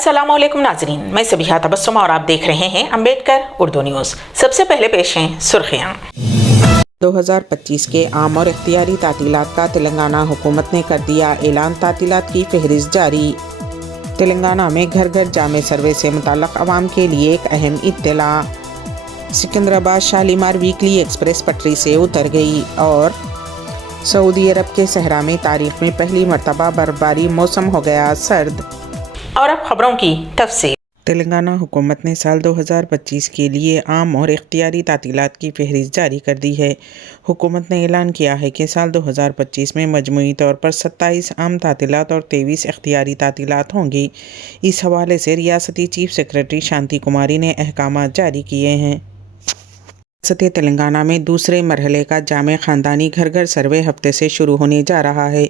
अस्सलाम वालेकुम नाजरीन, मैं सबिहा तबस्सुम और आप देख रहे हैं अम्बेडकर उर्दू न्यूज़। सबसे पहले पेश हैं सुर्खियाँ। 2025 के आम और इख्तियारी तातीलात का तेलंगाना हुकूमत ने कर दिया ऐलान। तातीलात की फहरिस्त जारी। तेलंगाना में घर घर जामे सर्वे से मुताल्लिक़ अवाम के लिए एक अहम इत्तला। सिकंदराबाद शालीमार वीकली एक्सप्रेस पटरी से उतर गई और सऊदी अरब के सहरा में तारीख में पहली मरतबा बर्फबारी, मौसम हो गया सर्द। और अब खबरों की तफसील। तेलंगाना हुकूमत ने साल 2025 के लिए आम और इख्तियारी तातीलात की फहरिस्त जारी कर दी है। हुकूमत ने ऐलान किया है कि साल 2025 में मजमूई तौर पर 27 आम तातीलात और 23 इख्तियारी तातीलात होंगी। इस हवाले से रियासती चीफ सेक्रेटरी शांति कुमारी ने अहकामात जारी किए हैं। रियासत तेलंगाना में दूसरे मरहले का जामे ख़ानदानी घर घर सर्वे हफ्ते से शुरू होने जा रहा है।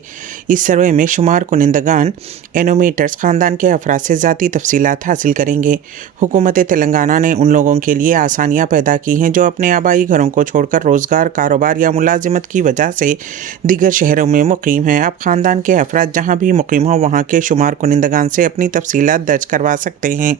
इस सर्वे में शुमार कुनिंदगान एनोमीटर्स ख़ानदान के अफराद से ज़ाती तफसीलात हासिल करेंगे। हुकूमत तेलंगाना ने उन लोगों के लिए आसानियाँ पैदा की हैं जो अपने आबाई घरों को छोड़कर रोज़गार, कारोबार या मुलाजिमत की वजह से दीगर शहरों में मुकीम हैं। अब ख़ानदान के अफराद जहाँ भी मुकीम हो वहाँ के शुमार कुनिंदगान से अपनी तफसीलात दर्ज करवा सकते हैं।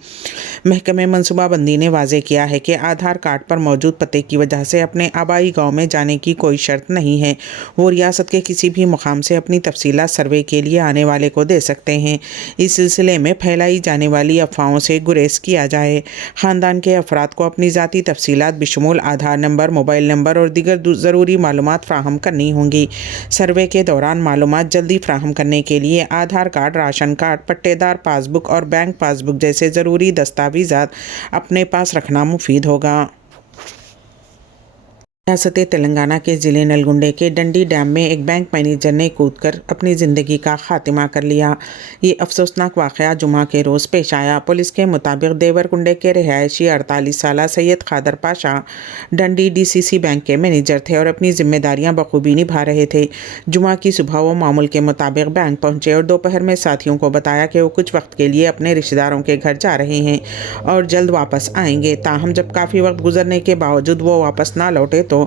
महकमे मनसूबाबंदी ने वाज़ेह किया है कि आधार कार्ड पर मौजूद पते की वजह से अपने आबाई गांव में जाने की कोई शर्त नहीं है। वो रियासत के किसी भी मुकाम से अपनी तफसीलात सर्वे के लिए आने वाले को दे सकते हैं। इस सिलसिले में फैलाई जाने वाली अफवाहों से गुरेज किया जाए। ख़ानदान के अफराद को अपनी ज़ाती तफसीलात बिशमूल आधार नंबर, मोबाइल नंबर और दीगर ज़रूरी मालूमात फ़राहम करनी होंगी। सर्वे के दौरान मालूमात जल्दी फ़राहम करने के लिए आधार कार्ड, राशन कार्ड, पट्टेदार पासबुक और बैंक पासबुक जैसे ज़रूरी दस्तावेज़ात अपने पास रखना मुफीद होगा। रियासत तेलंगाना के ज़िले नलगुंडे के डंडी डैम में एक बैंक मैनेजर ने कूदकर अपनी ज़िंदगी का खात्मा कर लिया। ये अफसोसनाक वाक़या जुमा के रोज़ पेश आया। पुलिस के मुताबिक देवरकुंडे के रिहायशी 48 साला सैयद खादर पाशा डंडी डीसीसी बैंक के मैनेजर थे और अपनी जिम्मेदारियां बखूबी निभा रहे थे। जुमा की सुबह वो मामूल के मुताबिक बैंक पहुंचे और दोपहर में साथियों को बताया कि वो कुछ वक्त के लिए अपने रिश्तेदारों के घर जा रहे हैं और जल्द वापस आएंगे। ताहम जब काफ़ी वक्त गुजरने के बावजूद वो वापस ना लौटे तो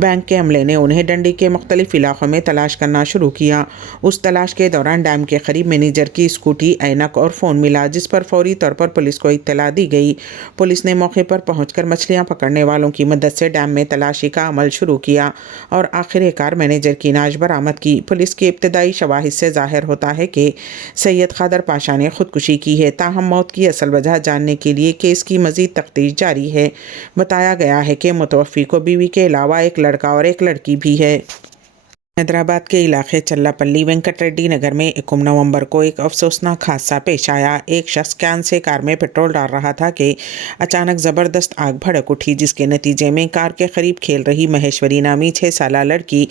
बैंक के अमले ने उन्हें डंडी के मुख्तलिफ इलाकों में तलाश करना शुरू किया। उस तलाश के दौरान डैम के करीब मैनेजर की स्कूटी, ऐनक और फ़ोन मिला, जिस पर फौरी तौर पर पुलिस को इत्तला दी गई। पुलिस ने मौके पर पहुंचकर मछलियां पकड़ने वालों की मदद से डैम में तलाशी का अमल शुरू किया और आखिरकार मैनेजर की नाश बरामद की। पुलिस की इब्तदाई शवाहिद से ज़ाहिर होता है कि सैयद खादर पाशा ने खुदकुशी की है। ताहम मौत की असल वजह जानने के लिए केस की मज़ीद तफ्तीश जारी है। बताया गया है कि मुतवफ़्फ़ी को बीवी के अलावा एक लड़का और एक लड़की भी है। हैदराबाद के इलाके चल्लापल्ली वेंकट रेड्डी नगर में 21 नवंबर को एक अफसोसनाक हादसा पेश आया। एक शख्स कैन से कार में पेट्रोल डाल रहा था कि अचानक ज़बरदस्त आग भड़क उठी, जिसके नतीजे में कार के करीब खेल रही महेश्वरी नामी 6 साला लड़की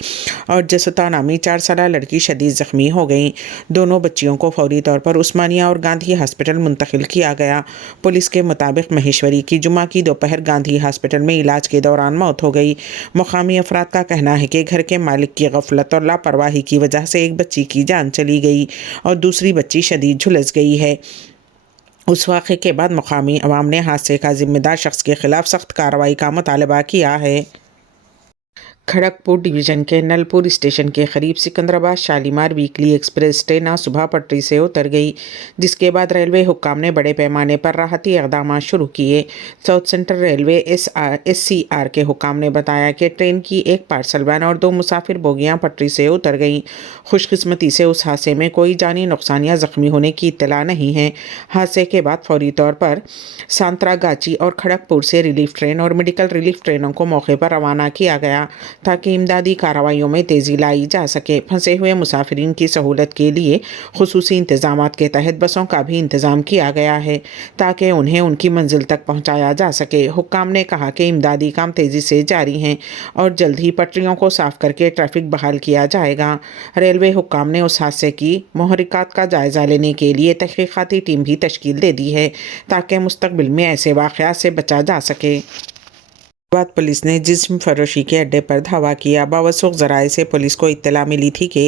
और जसुता नामी 4 साला लड़की शदीद ज़ख्मी हो गई। दोनों बच्चियों को फौरी तौर पर उस्मानिया और गांधी हॉस्पिटल मुंतकिल किया गया। पुलिस के मुताबिक महेश्वरी की जुमा की दोपहर गांधी हॉस्पिटल में इलाज के दौरान मौत हो गई। मुकामी अफराद का कहना है कि घर के मालिक की गफलत और लापरवाही की वजह से एक बच्ची की जान चली गई और दूसरी बच्ची शदीद झुलस गई है। उस वाक़े के बाद मुकामी अवाम ने हादसे का जिम्मेदार शख्स के खिलाफ सख्त कार्रवाई का मुतालबा किया है। खड़गपुर डिवीज़न के नलपुर स्टेशन के करीब Secunderabad Shalimar weekly express train आज सुबह पटरी से उतर गई, जिसके बाद रेलवे हुक्काम ने बड़े पैमाने पर राहती इक़दाम शुरू किए। साउथ सेंट्रल रेलवे SCR के हुक्काम ने बताया कि ट्रेन की एक पार्सल वैन और 2 मुसाफिर बोगियां पटरी से उतर गईं। खुशकिस्मती से उस हादसे में कोई जानी नुकसान या ज़ख्मी होने की इत्तला नहीं है। हादसे के बाद फौरी तौर पर सांतरागाची और खड़गपुर से रिलीफ ट्रेन और मेडिकल रिलीफ ट्रेनों को मौके पर रवाना किया गया ताकि इमदादी कार्रवाइयों में तेज़ी लाई जा सके। फंसे हुए मुसाफिरीन की सहूलत के लिए खुसूसी इंतज़ामात के तहत बसों का भी इंतज़ाम किया गया है ताकि उन्हें उनकी मंजिल तक पहुंचाया जा सके। हुक्काम ने कहा कि इमदादी काम तेज़ी से जारी हैं और जल्द ही पटरियों को साफ़ करके ट्रैफिक बहाल किया जाएगा। रेलवे हुक्काम ने उस हादसे की मुहर्रिकात का जायज़ा लेने के लिए तहक़ीक़ाती टीम भी तश्कील दे दी है ताकि मुस्तक़बिल में ऐसे वाक़यात से बचा जा सके। बाद पुलिस ने जिस्म फरोशी के अड्डे पर धावा किया। बावसूख ज़राए से पुलिस को इत्तला मिली थी कि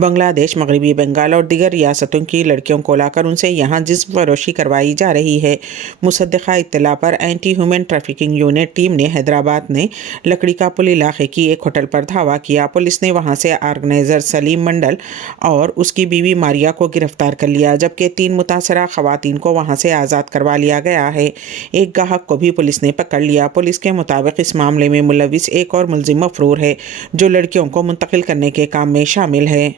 बांग्लादेश, मगरबी बंगाल और दीगर रियासतों की लड़कियों को लाकर उनसे यहाँ जिस्म फरोशी करवाई जा रही है। मुसद्दक़ा इत्तला पर anti human trafficking unit team ने हैदराबाद में लकड़ी का पुल इलाके की एक होटल पर धावा किया। पुलिस ने वहाँ से ऑर्गेनाइज़र सलीम मंडल और उसकी बीवी मारिया को गिरफ्तार कर लिया, जबकि 3 मुतासरा ख़वातीन को वहाँ से आज़ाद करवा लिया गया है। एक गाहक को भी पुलिस ने पकड़ लिया। पुलिस के मुताबिक इस मामले में मुलविस एक और मुलजिम मफरूर है, जो लड़कियों को मुंतकिल करने के काम में शामिल है।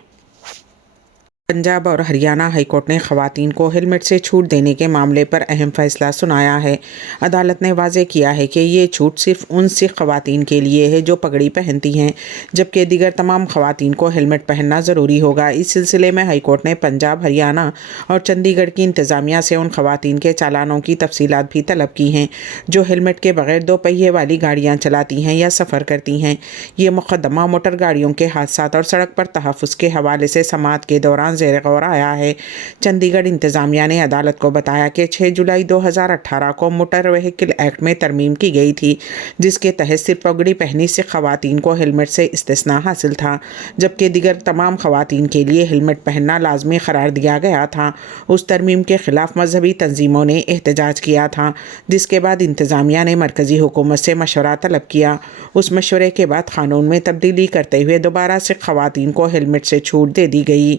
पंजाब और हरियाणा हाईकोर्ट ने ख़वातीन को हेलमेट से छूट देने के मामले पर अहम फ़ैसला सुनाया है। अदालत ने वाज़ेह किया है कि ये छूट सिर्फ उन सिख ख़वातीन के लिए है जो पगड़ी पहनती हैं, जबकि दीगर तमाम ख़वातीन को हेलमेट पहनना ज़रूरी होगा। इस सिलसिले में हाईकोर्ट ने पंजाब, हरियाणा और चंडीगढ़ की इंतज़ामिया से उन ख़वातीन के चालानों की तफसीलात भी तलब की हैं जो हेलमेट के बगैर 2 पहिए वाली गाड़ियाँ चलाती हैं या सफ़र करती हैं। ये मुक़दमा मोटर गाड़ियों के हादसात और सड़क पर तहफ़्फ़ुज़ के हवाले से समाअत के दौरान ज़ेर गौर आया है। चंडीगढ़ इंतज़ामिया ने अदालत को बताया कि 6 जुलाई 2018 को मोटर व्हीकल एक्ट में तरमीम की गई थी, जिसके तहत सिर्फ पगड़ी पहनी से ख़वातीन को हेलमेट से इस्तिस्ना हासिल था, जबकि दीगर तमाम ख़वातीन के लिए हेलमेट पहनना लाजमी करार दिया गया था। उस तरमीम के ख़िलाफ़ मजहबी तंजीमों ने एहतजाज किया था, जिसके बाद इंतज़ामिया ने मरकज़ी हुकूमत से मशवरा तलब किया। उस मशवरे के बाद क़ानून में तब्दीली करते हुए दोबारा से ख़वातीन को हेलमेट से छूट दे दी गई।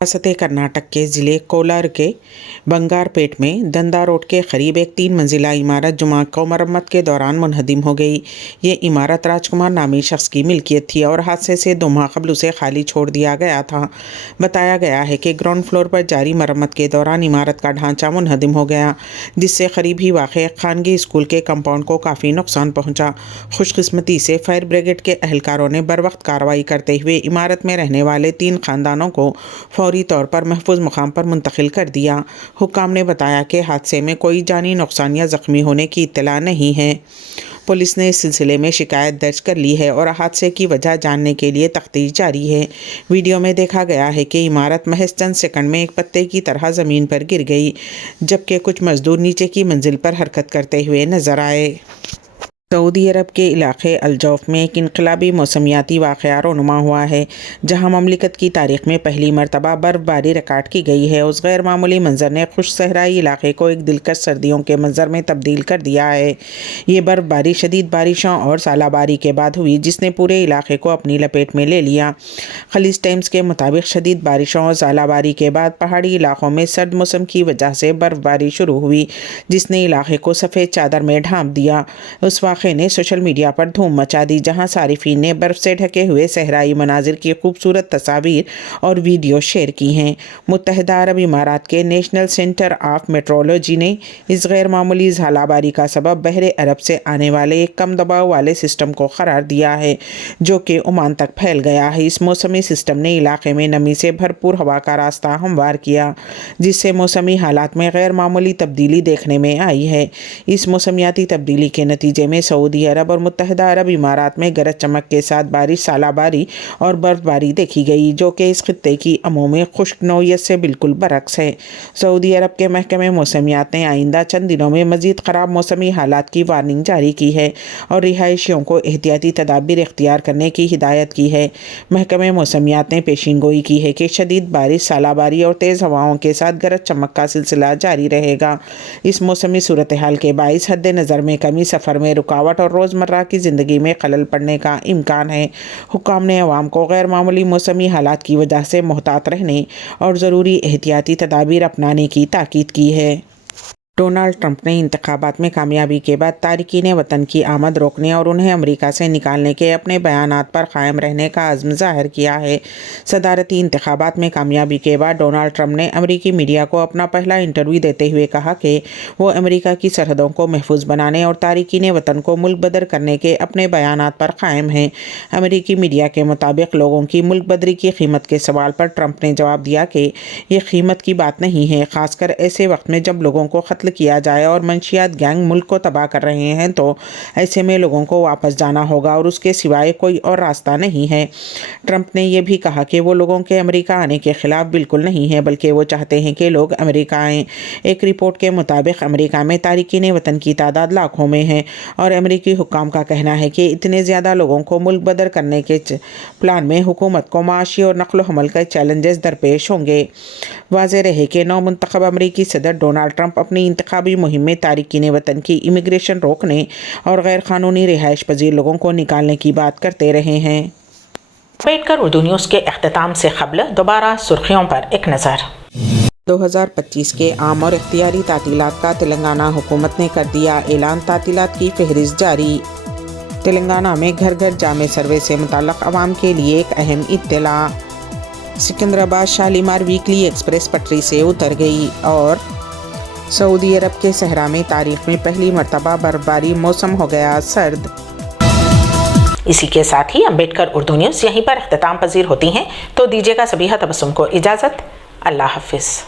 रियासत कर्नाटक के ज़िले कोलार के बंगारपेट में दंदा रोड के करीब एक 3 मंजिला इमारत जुमा को मरम्मत के दौरान मुनहदिम हो गई। ये इमारत राजकुमार नामी शख्स की मिल्कियत थी और हादसे से 2 माह कबल उसे खाली छोड़ दिया गया था। बताया गया है कि ग्राउंड फ्लोर पर जारी मरम्मत के दौरान इमारत का ढांचा मुनहदिम हो गया, जिससे करीब ही वाक़ खानगी स्कूल के कंपाउंड को काफ़ी नुकसान पहुँचा। खुशकिस्मती से फायर ब्रिगेड के अहलकारों ने बर वक्त कार्रवाई करते हुए इमारत में रहने वाले 3 ख़ानदानों को फौरी तौर पर महफूज मकाम पर मुंतकिल कर दिया। हुक्काम ने बताया कि हादसे में कोई जानी नुकसान या ज़ख्मी होने की इत्तला नहीं है। पुलिस ने इस सिलसिले में शिकायत दर्ज कर ली है और हादसे की वजह जानने के लिए तफ्तीश जारी है। वीडियो में देखा गया है कि इमारत महज चंद सेकंड में एक पत्ते की तरह ज़मीन पर गिर गई, जबकि कुछ मजदूर नीचे की मंजिल पर हरकत करते हुए नजर आए। सऊदी अरब के इलाके अलजौफ में एक इनकलाबी मौसमियाती वाक़या रोनुमा हुआ है, जहां ममलिकत की तारीख़ में पहली मरतबा बर्फ़बारी रिकॉर्ड की गई है। उस गैर मामूली मंजर ने खुश सहराई इलाके को एक दिलकश सर्दियों के मंजर में तब्दील कर दिया है। ये बर्फ़बारी शदीद बारिशों और सालाबारी के बाद हुई, जिसने पूरे इलाके को अपनी लपेट में ले लिया। खलीज टाइम्स के मुताबिक शदीद बारिशों और सालाबारी के बाद पहाड़ी इलाकों में सर्द मौसम की वजह से बर्फ़बारी शुरू हुई, जिसने इलाके को सफ़ेद चादर में ढांप दिया। उस ने सोशल मीडिया पर धूम मचा दी, जहां सारिफीन ने बर्फ से ढके हुए सहराई मनाजिर की खूबसूरत तस्वीर और वीडियो शेयर की हैं। मुत्तहिदा अरब इमारात के नेशनल सेंटर ऑफ मेट्रोलॉजी ने इस गैर मामूली झालाबारी का सबब बहरे अरब से आने वाले एक कम दबाव वाले सिस्टम को करार दिया है, जो कि ओमान तक फैल गया है। इस मौसमी सिस्टम ने इलाके में नमी से भरपूर हवा का रास्ता हमवार किया, जिससे मौसमी हालात में गैर मामूली तब्दीली देखने में आई है। इस मौसमियाती तब्दीली के नतीजे में सऊदी अरब और मुत्तहिदा अरब इमारात में गरज चमक के साथ बारिश, सालाबारी और बर्फबारी देखी गई, जो कि इस खित्ते की अमूमी खुश्क नौइयत से बिल्कुल बरक्स है। सऊदी अरब के महकमे मौसमियात ने आइंदा चंद दिनों में मज़ीद ख़राब मौसमी हालात की वार्निंग जारी की है और रिहायशियों को एहतियाती तदाबीर इख्तियार करने की हिदायत की है। महकमे मौसमियात ने पेशीन गोई की है कि शदीद बारिश, सालाबारी और तेज़ हवाओं के साथ गरज चमक का सिलसिला जारी रहेगा। इस मौसमी सूरत हाल के बाइस हद नज़र में कमी, सफ़र में रुकावट और रोज़मर्रा की ज़िंदगी में खलल पड़ने का इम्कान है। हुक्काम ने अवाम को गैर मामूली मौसमी हालात की वजह से मुहतात रहने और ज़रूरी एहतियाती तदाबीर अपनाने की ताकीद की है। डोनाल्ड ट्रंप ने इंतखाबात में कामयाबी के बाद तारिकीन वतन की आमद रोकने और उन्हें अमेरिका से निकालने के अपने बयानात पर कायम रहने का अज़्म ज़ाहिर किया है। सदारती इंतखाबात में कामयाबी के बाद डोनाल्ड ट्रंप ने अमेरिकी मीडिया को अपना पहला इंटरव्यू देते हुए कहा कि वो अमेरिका की सरहदों को महफूज बनाने और तारिकीन वतन को मुल्क बदर करने के अपने बयानात पर कायम हैं। अमेरिकी मीडिया के मुताबिक लोगों की मुल्क बदरी की कीमत के सवाल पर ट्रंप ने जवाब दिया कि ये कीमत की बात नहीं है, ख़ासकर ऐसे वक्त में जब लोगों को قتل کیا جائے اور منشیات گینگ ملک کو تباہ کر رہے ہیں تو ایسے میں لوگوں کو واپس جانا ہوگا اور اس کے سوائے کوئی اور راستہ نہیں ہے۔ ٹرمپ نے یہ بھی کہا کہ وہ لوگوں کے امریکہ آنے کے خلاف بالکل نہیں ہے بلکہ وہ چاہتے ہیں کہ لوگ امریکہ آئیں۔ ایک رپورٹ کے مطابق امریکہ میں تارکین وطن کی تعداد لاکھوں میں ہے اور امریکی حکام کا کہنا ہے کہ اتنے زیادہ لوگوں کو ملک بدر کرنے کے پلان میں حکومت کو معاشی اور نقل و حمل کے چیلنجز درپیش ہوں گے۔ واضح رہے کہ نو منتخب امریکی صدر ڈونلڈ ٹرمپ اپنی انتخابی مہم میں تارکین وطن کی امیگریشن روکنے اور غیر قانونی رہائش پذیر لوگوں کو نکالنے کی بات کرتے رہے ہیں۔ امبیڈکر اردو نیوز کے اختتام سے قبل دوبارہ سرخیوں پر ایک نظر۔ 2025 کے عام اور اختیاری تعطیلات کا تلنگانہ حکومت نے کر دیا اعلان، تعطیلات کی فہرست جاری۔ تلنگانہ میں گھر گھر جامع سروے سے متعلق عوام کے لیے ایک اہم اطلاع۔ سکندرآباد شالیمار ویکلی ایکسپریس پٹری سے اتر گئی اور سعودی عرب کے صحرا میں تاریخ میں پہلی مرتبہ برفباری، موسم ہو گیا سرد۔ اسی کے ساتھ ہی امبیڈکر اردو نیوز یہیں پر اختتام پذیر ہوتی ہیں، تو دیجیے گا سبیحہ تبسم کو اجازت۔ اللہ حافظ۔